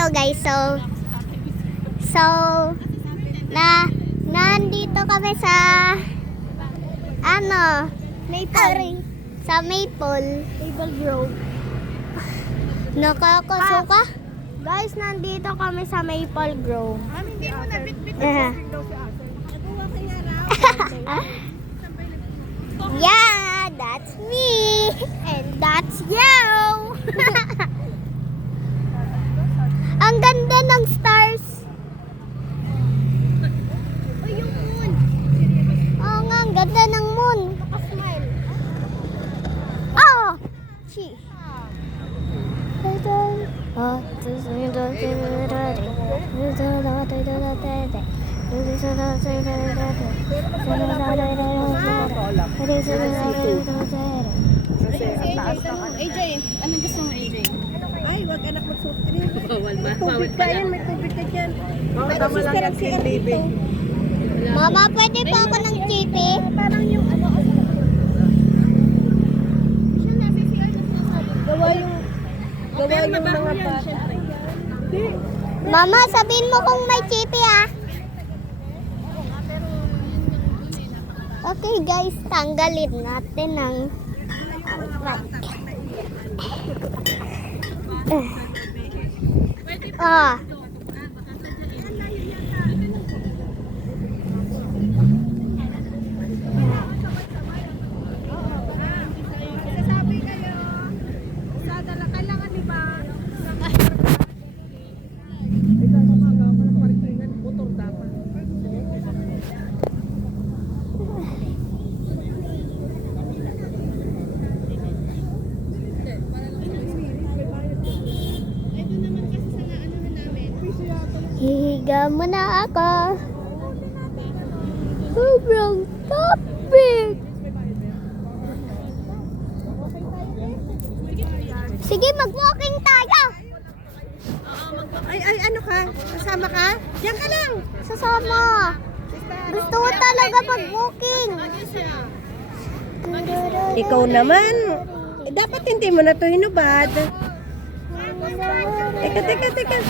Hello guys, so nandito kami sa Maple. Sa Maple Grove. Nakakasuka? Guys, nandito kami sa Maple Grove. Hindi mo na bit-bit Yeah, that's me. And that's you. Ang ganda ng stars. Uy, yung moon. Oo nga, ang ganda ng moon. Naka-smile. Oh! She. AJ, anong gusto mo, AJ? Ay, wag anak mag-soft drink. Bawal ba? Tubig ka yan, may tubig ka dyan. Tama lang yan, clean living. Mama, pwede pa ako ng chipi? Parang yung siya na, CCR na sinasabi. Gawa yung mga bata. Mama, sabihin mo kung may chipi ah. Okay guys, tanggalin natin ang ah. Sasabi kayo. Sa dala, kailangan di ba? Motor dapat. Ito naman kasi sa ano na namin. Hihiga mo na ako. Sobrang topic. Sige, mag-walking tayo. Ay, ano ka? Kasama ka? Diyan ka lang. Sasama. Gusto ko talaga mag-walking. Ikaw naman. Dapat hindi mo na ito hinubad. Teka.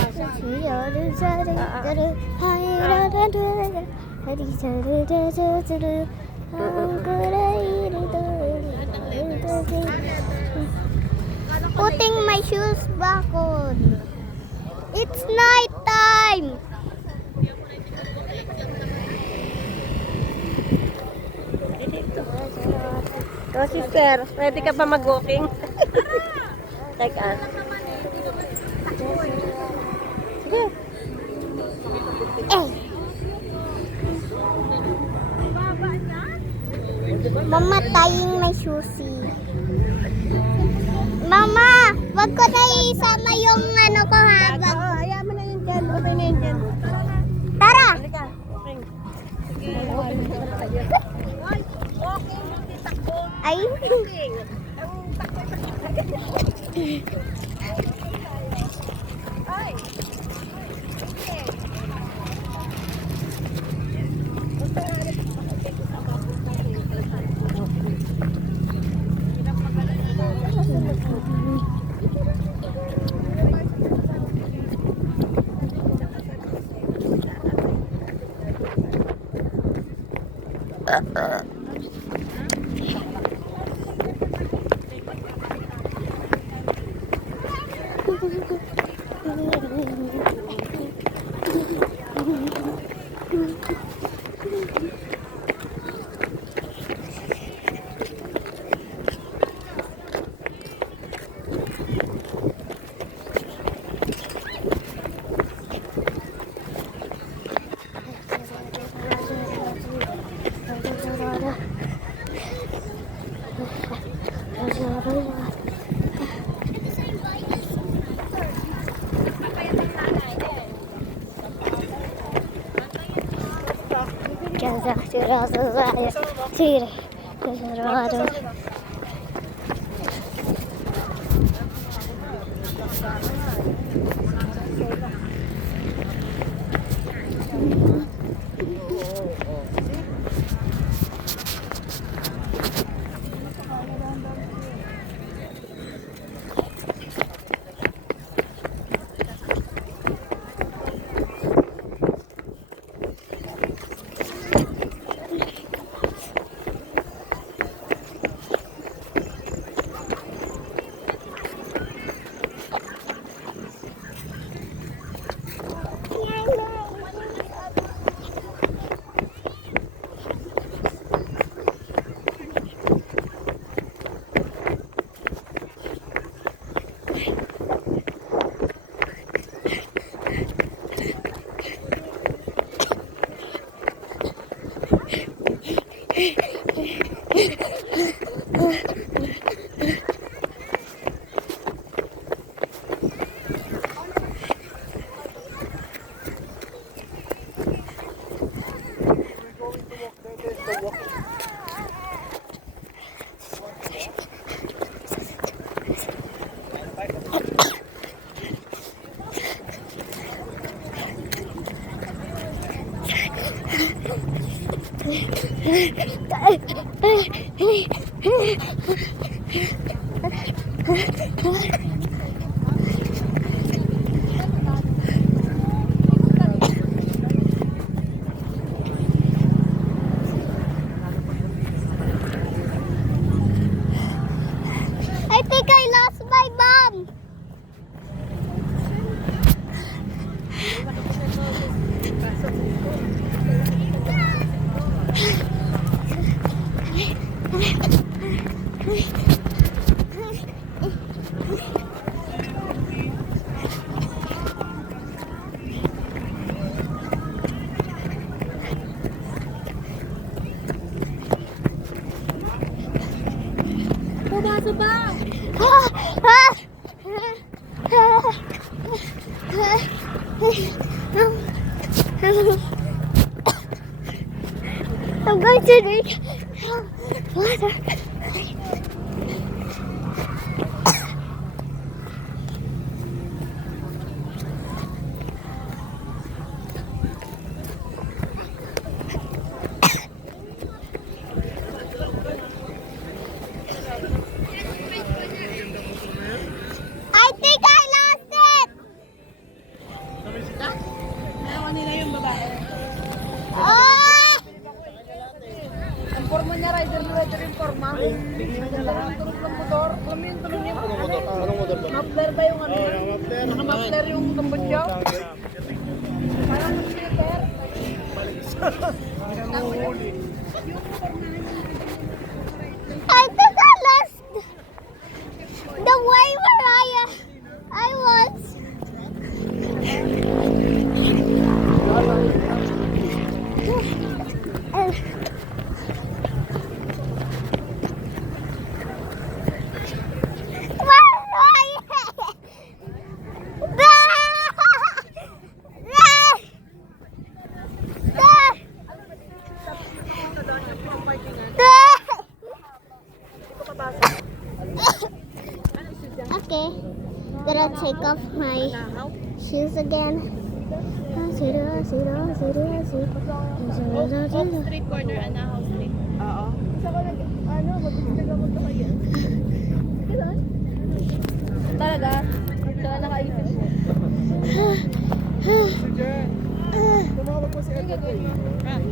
Putting my shoes back on. It's night time. So, sister, ready ka pa mag-walking? Teka. Sige. Mama, tying my shoesy. Mama, wag ko na isama yung ano ko ha. Hayaan mo na yun dyan. Okay na yun dyan. Tara! Halika. Walking. Walking, hindi takbo. Ay. Walking. Ay. I think I lost my mom. Pumasok ba? I'm going to drink water. I think I lost it. Ayaw nila yung babae. Oh! Ang forma niya, rider yung forma. Tulog ng motor. Alam mo yung tulog niya? Muffler ba yung ano yun? Naka-muffler yung tumbod niya? Parang slipper. I think I lost the way where I was. Okay, gonna take off my shoes again. Street corner, Anahaw Street. Oo. Talaga? Saka nakaisip mo. Tumawag po si Edward. Bye.